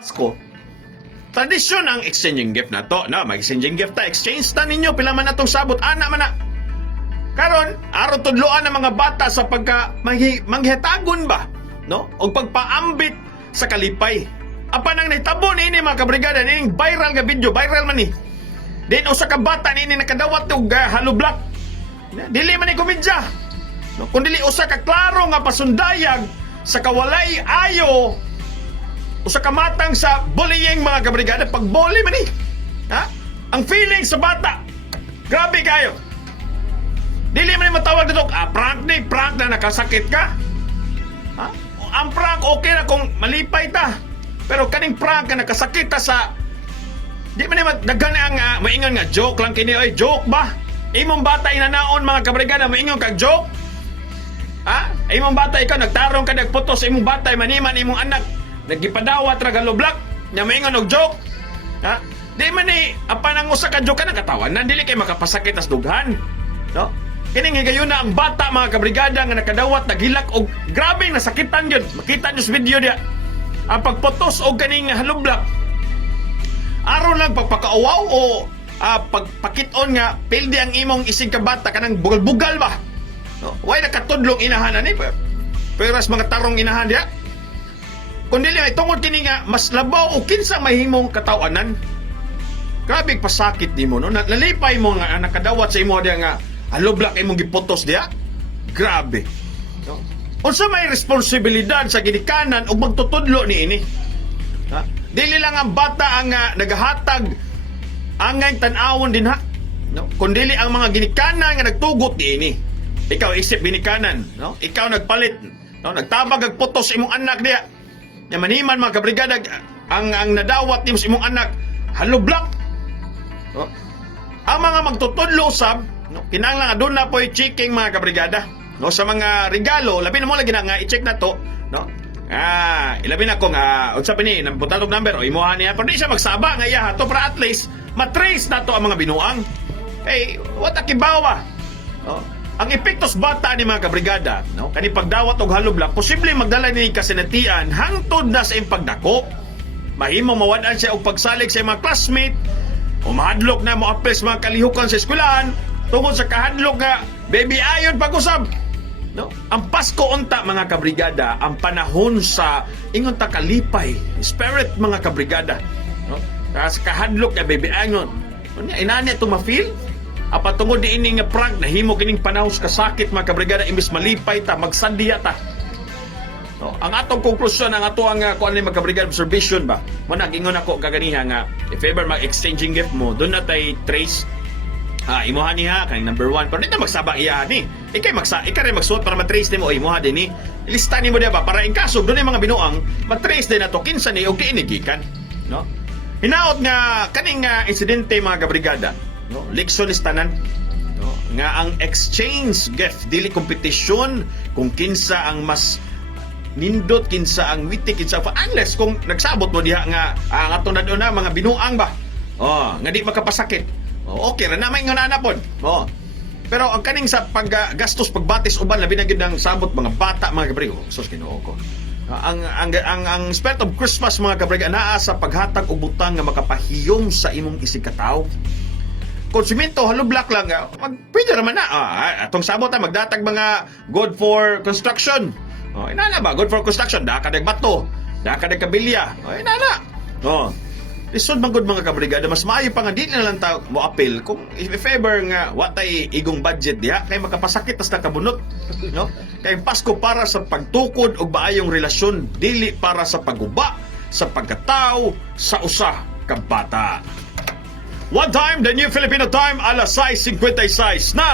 Pasko, tradisyon ang exchanging gift na to. No, mag-exchanging gift ta, exchange ta ninyo, pila man atong sabot, ana man na. Karon, aron tudloan ng mga bata sa pagka manghitagon ba, no? O pagpaambit sa kalipay. Apan ang nahitabo ni ini mga kabrigada, ning viral nga video, viral man ni. Din usa ka bata ni ini nakadawat og hollow block. Dili man ni komedya. No, kun dili usa ka klaro nga pasundayag sa kawalay ayo usa ka matang sa bullying mga kabrigada, pag bully man ni. Ha? Ang feeling sa bata, grabe kayo. Dili man ni matawag dito, prank na nakasakit ka. Ha? Ang prank okay na kung malipay ta. Pero kaning prank ka nakasakit ta sa di man ni daghan ang maingon nga joke lang kini, oy, joke ba? Imong bata inanaon mga kabrigada, maingon kag joke. Ha? Imong bata ikaw nagtarong ka nagputos, imong bata maniman imong anak nagipadawat ra galoblak nya maingon og joke. Ha? Di man ni apan ang usa ka joke ka nakatawanan, dili kay makapasakit as dughan. No? Kini higayon na ang bata mga kabrigada nga nakadawat naghilak og grabe nasakitan gyud. Makita niyo sa video dia. Ang pagputos og kaning haloblak aron lang pagpakauwaw o pagpakit-on nga pildi ang imong isig ka bata kanang bugal-bugal ba. No? Way nakatudlong inahan ani pero mga tarong inahan dia. Kung dili ay tungod kini nga mas labaw o kinsa mahimong katawanan. Grabe pasakit nimo no. Nalipay mo nga nakadawat sa imo dia nga haloblak imong giputos dia. Grabe. No? Unsa may responsibilidad sa ginikanan ug magtutudlo niini. Ha? Dili lang ang bata ang nagahatag angay tan-awon din ha. No? Kundi ang mga ginikanan nga nagtugot niini. Ikaw isip ginikanan, no? Ikaw nagpalit, no? Nagtabag ag putos imong anak diha. Nya maniman mga kabrigada ang nadawat nimo sa imong anak haloblak. No? Ang mga magtutudlo usab, no? Kinahanglan adun na po'y checking mga kabrigada. No, sa mga regalo, labi na mo lagi na nga i-check na to, no? Ilabi na ko nga unsa pa ni nambutang og number o imuha niya pero di siya magsaba nga iya to para at least matrace na to ang mga binuang. Hey, what a kibawa. No? Ang epektos bata ni mga kabrigada, no? Kani pagdawat og haloblak, posible magdala ni kasinatian hangtod na sa iyang pagdako. Mahimong mawad-an siya og pagsalig sa mga classmate o mahadlok na mo apes mga kalihukan sa eskwelahan tungod sa kahadlok nga baby ayon pag-usab. No? Ang Pasko unta mga kabrigada, ang panahon sa ingon ta kalipay, spirit mga kabrigada. No? Sa kahadlok nga baby ayon. Unya inani to ma-feel? Apa tungod diini nga prank nahimo kining panahon sa kasakit mga kabrigada imbis malipay ta magsandiya ta. No? Ang atong konklusyon ang ato ang kuan ni mga kabrigada observation ba. Mo nagingon ako kaganiha nga if ever mag-exchanging gift mo, doon na tay trace. Imuha niya kay number 1 pero di na magsabang iya ni. Ikay rin magsuot para matrace nimo imuha din ni. Ilista nimo diba para in kaso doon yung mga binuang matrace din nato kinsa ni og kiinigikan, no? Hinaot nga kaning insidente mga kabrigada, no? Leksyon tanan, no? Nga ang exchange gift dili kompetisyon kung kinsa ang mas nindot, kinsa ang witty, kinsa unless kung nagsabot mo diha nga ang atong na mga binuang ba. Nga di makapasakit. Okay ra na may nganana pod. Pero ang kaning sa paggastos pagbatis uban labi na gyud ang sabot mga bata mga kabrigo. Sus Ginoo ko. Ang spirit of Christmas mga kabrigo naa sa paghatag og butang nga makapahiyom sa imong isig ka tawo. Konsuminto haloblak lang pwede ra man na. Atong sabot magdatag mga good for construction. Inana ba good for construction da ka bato, da ka kabilya. Inana. Lisod man gud mga kabrigada, mas maayo pa nga di na lang ta mo appeal kung if ever nga watay igong budget diha kay makapasakit tas nakabunot, no? Kay Pasko para sa pagtukod og maayong relasyon, dili para sa paguba sa pagkatao sa usa ka bata. One time, the new Filipino time, 6:56 na.